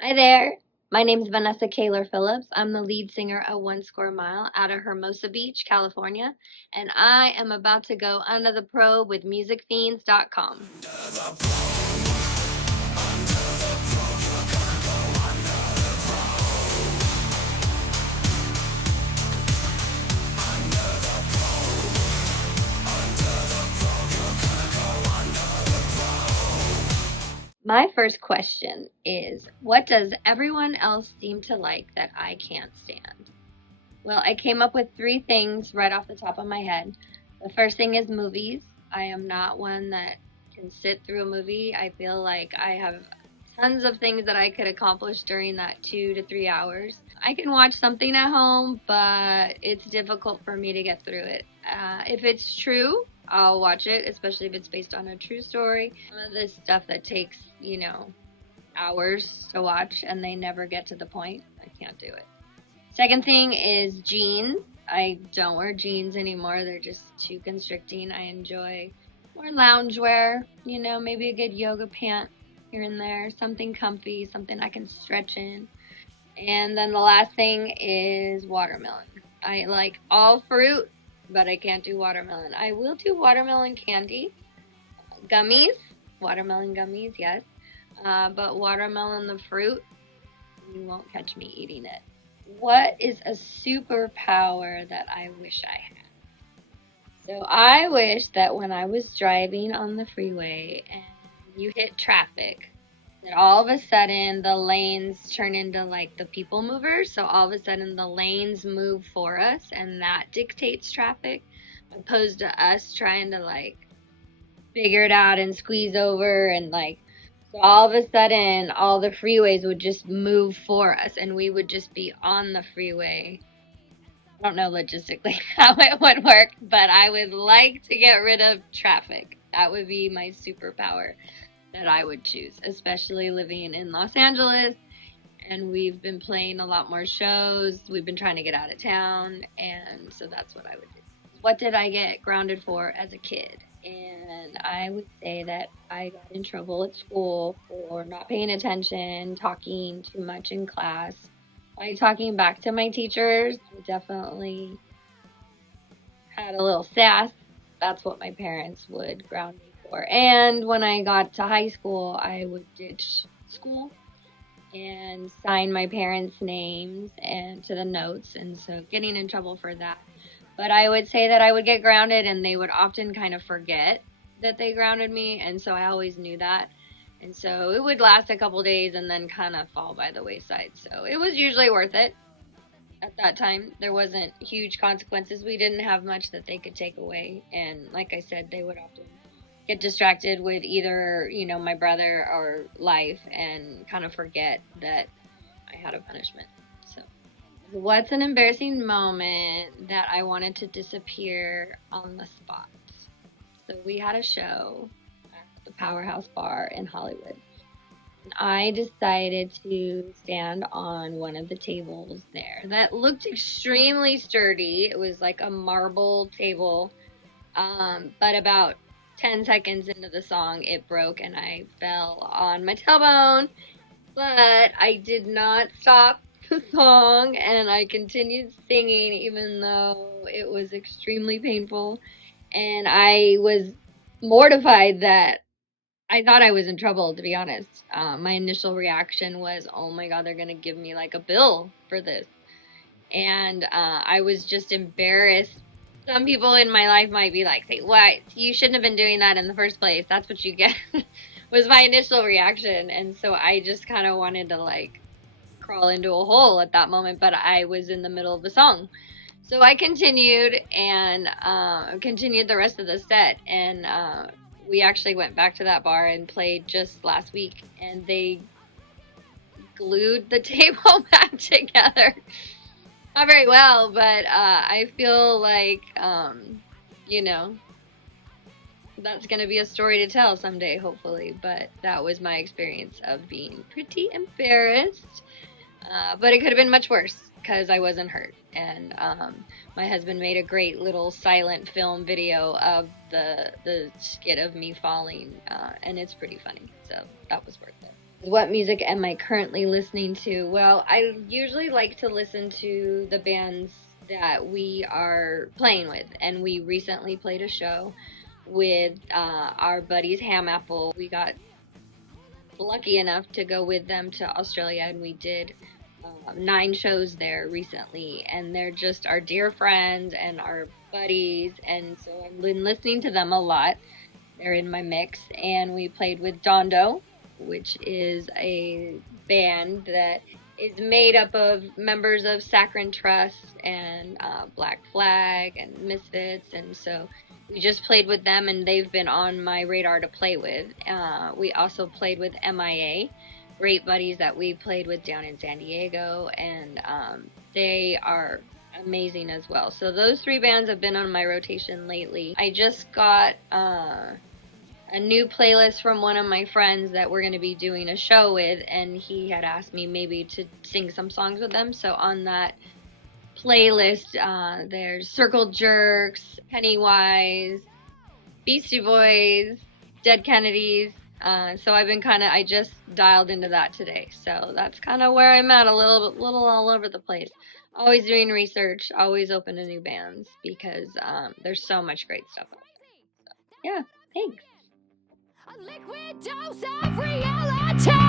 Hi there. My name's Vanessa Kaylor Phillips. I'm the lead singer of One Square Mile out of Hermosa Beach, California, and I am about to go under the probe with musicfiends.com. My first question is, what does everyone else seem to like that I can't stand? Well, I came up with three things right off the top of my head. The first thing is movies. I am not one that can sit through a movie. I feel like I have tons of things that I could accomplish during that 2 to 3 hours. I can watch something at home, but it's difficult for me to get through it. If it's true, I'll watch it, especially if it's based on a true story. Some of this stuff that takes, hours to watch and they never get to the point, I can't do it. Second thing is jeans. I don't wear jeans anymore. They're just too constricting. I enjoy more loungewear, maybe a good yoga pant here and there, something comfy, something I can stretch in. And then the last thing is watermelon. I like all fruit, but I can't do watermelon. I will do watermelon candy, gummies, watermelon gummies, yes. But watermelon, the fruit, you won't catch me eating it. What is a superpower that I wish I had? So I wish that when I was driving on the freeway and you hit traffic, that all of a sudden the lanes turn into like the people movers. So all of a sudden the lanes move for us and that dictates traffic, opposed to us trying to like figure it out and squeeze over and like, so all of a sudden all the freeways would just move for us and we would just be on the freeway. I don't know logistically how it would work, but I would like to get rid of traffic. That would be my superpower that I would choose, especially living in Los Angeles. And we've been playing a lot more shows. We've been trying to get out of town. And so that's what I would do. What did I get grounded for as a kid? And I would say that I got in trouble at school for not paying attention, talking too much in class. By talking back to my teachers, I definitely had a little sass. That's what my parents would ground me for. And when I got to high school, I would ditch school and sign my parents' names and to the notes, and so getting in trouble for that. But I would say that I would get grounded and they would often kind of forget that they grounded me, and so I always knew that. And so it would last a couple days and then kind of fall by the wayside. So it was usually worth it at that time. There wasn't huge consequences. We didn't have much that they could take away. And like I said, they would often get distracted with either, my brother or life and kind of forget that I had a punishment. So, what's an embarrassing moment that I wanted to disappear on the spot? So, we had a show at the Powerhouse Bar in Hollywood. And I decided to stand on one of the tables there that looked extremely sturdy. It was like a marble table, but about 10 seconds into the song, it broke and I fell on my tailbone. But I did not stop the song and I continued singing even though it was extremely painful. And I was mortified that I thought I was in trouble, to be honest. My initial reaction was, oh my God, they're going to give me like a bill for this. And I was just embarrassed. Some people in my life might be like, say, what? You shouldn't have been doing that in the first place. That's what you get, was my initial reaction. And so I just kind of wanted to like crawl into a hole at that moment, but I was in the middle of the song. So I continued and continued the rest of the set. And we actually went back to that bar and played just last week. And they glued the table back together. Not very well, but I feel like, that's going to be a story to tell someday, hopefully. But that was my experience of being pretty embarrassed. But it could have been much worse because I wasn't hurt. And my husband made a great little silent film video of the skit of me falling, and it's pretty funny. So that was worth it. What music am I currently listening to? Well, I usually like to listen to the bands that we are playing with, and we recently played a show with our buddies Ham Apple. We got lucky enough to go with them to Australia, and we did 9 shows there recently, and they're just our dear friends and our buddies, and so I've been listening to them a lot. They're in my mix, and we played with Dondo, which is a band that is made up of members of Saccharine Trust and Black Flag and Misfits, and so we just played with them, and they've been on my radar to play with. We also played with MIA, great buddies that we played with down in San Diego, and they are amazing as well. So those 3 bands have been on my rotation lately. I just got a new playlist from one of my friends that we're going to be doing a show with, and he had asked me maybe to sing some songs with them. So on that playlist, there's Circle Jerks, Pennywise, Beastie Boys, Dead Kennedys. So I just dialed into that today. So that's kind of where I'm at, a little all over the place. Always doing research, always open to new bands because there's so much great stuff out there. So, yeah, thanks. A liquid dose of reality.